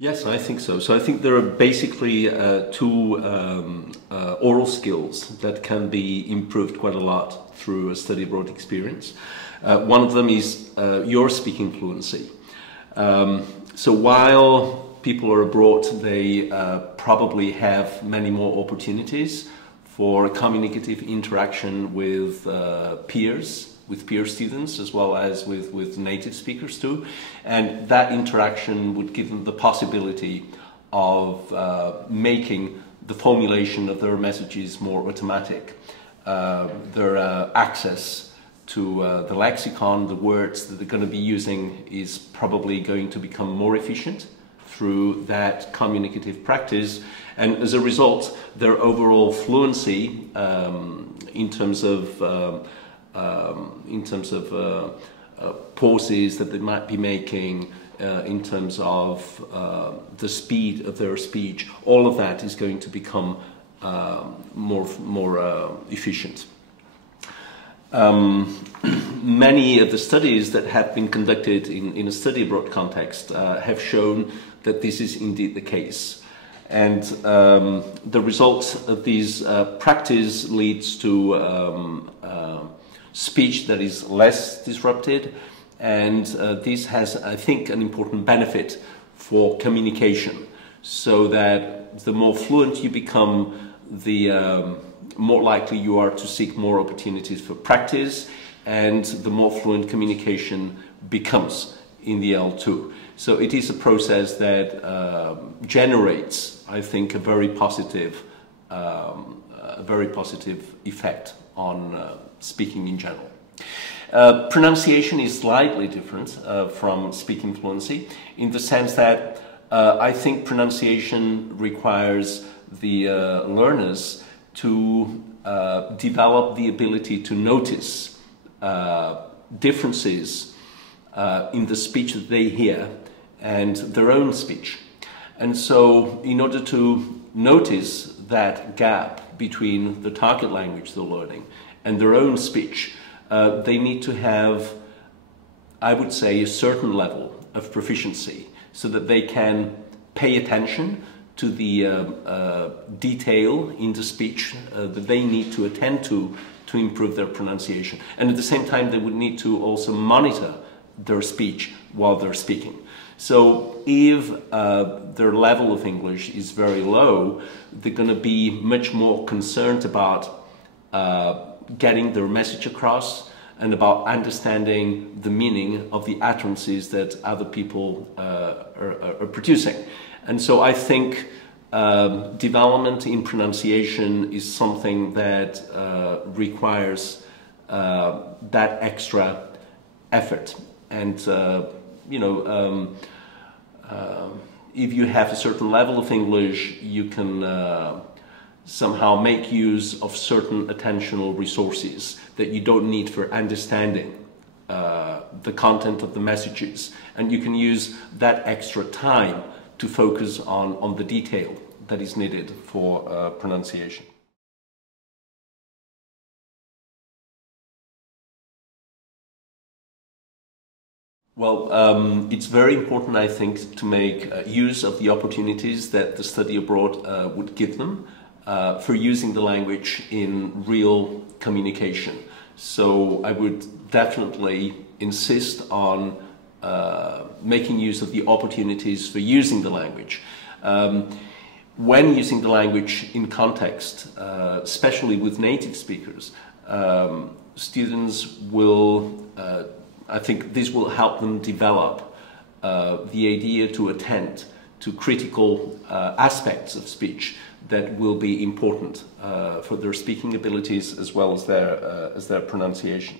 Yes, I think so. So I think there are basically two oral skills that can be improved quite a lot through a study abroad experience. One of them is your speaking fluency. So while people are abroad, they probably have many more opportunities for communicative interaction with peers, with peer students, as well as with native speakers too. And that interaction would give them the possibility of making the formulation of their messages more automatic. Their access to the lexicon, the words that they're going to be using is probably going to become more efficient through that communicative practice, and as a result their overall fluency in terms of pauses that they might be making, in terms of the speed of their speech, all of that is going to become more efficient. Many of the studies that have been conducted in a study abroad context have shown that this is indeed the case. And the results of these practice leads to speech that is less disrupted, and this has, I think, an important benefit for communication, so that the more fluent you become, the more likely you are to seek more opportunities for practice, and the more fluent communication becomes in the L2. So it is a process that generates, I think, a very positive effect on speaking in general. Pronunciation is slightly different from speaking fluency, in the sense that I think pronunciation requires the learners to develop the ability to notice differences in the speech that they hear and their own speech. And so in order to notice that gap between the target language they're learning and their own speech, they need to have, I would say, a certain level of proficiency, so that they can pay attention to the detail in the speech that they need to attend to improve their pronunciation. And at the same time, they would need to also monitor their speech while they're speaking. So if their level of English is very low, they're going to be much more concerned about getting their message across and about understanding the meaning of the utterances that other people are producing. And so I think development in pronunciation is something that requires that extra effort. And if you have a certain level of English, you can somehow make use of certain attentional resources that you don't need for understanding the content of the messages, and you can use that extra time to focus on the detail that is needed for pronunciation. Well, it's very important, I think, to make use of the opportunities that the study abroad would give them for using the language in real communication. So I would definitely insist on making use of the opportunities for using the language. When using the language in context, especially with native speakers, students will, I think this will help them develop the idea to attend to critical aspects of speech that will be important for their speaking abilities as well as their pronunciation.